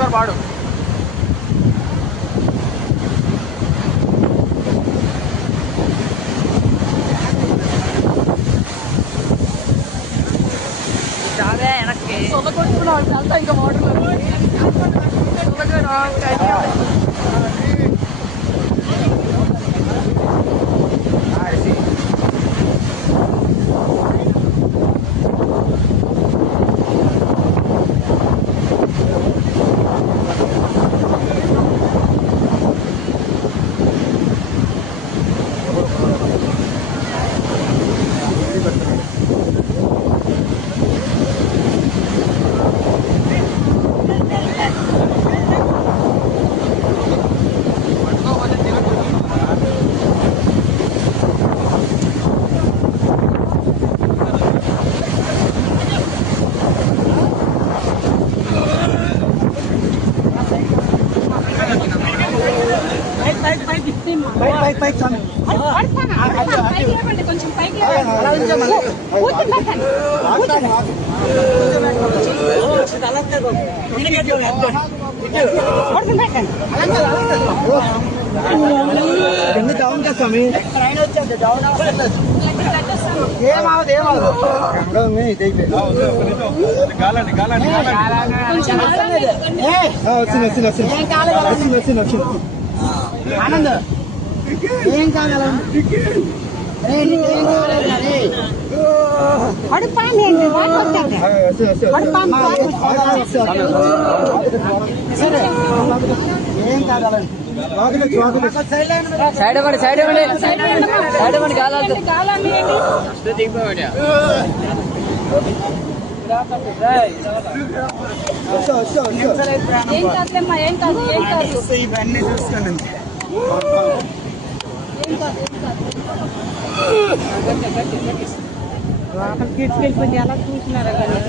ఒకసారి పాడు. చాలా వెనక్కి అంతా ఇంకా వాటర్ కొంచెం పైకి డౌన్ కా స్వామి ఏమవుతుంది వచ్చింది ఆనంద్ ఏం కావాలి ఏం కావాలి సైడ్ ఇవ్వండి సైడ్ ఇవ్వండి సైడ్ ఇవ్వండి గాలి దిగిపోయాడు. ఏం కాదులేమ్మా, ఏం కాదు, ఏం కాదు, ఇవన్నీ చూసుకోండి. లోపలికి తీసుకెళ్ళిపోయింది. ఎలా చూసినారా కానీ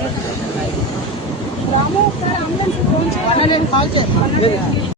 రాము ఒకసారి అంబులెన్స్ ఫోన్ చేయాలి.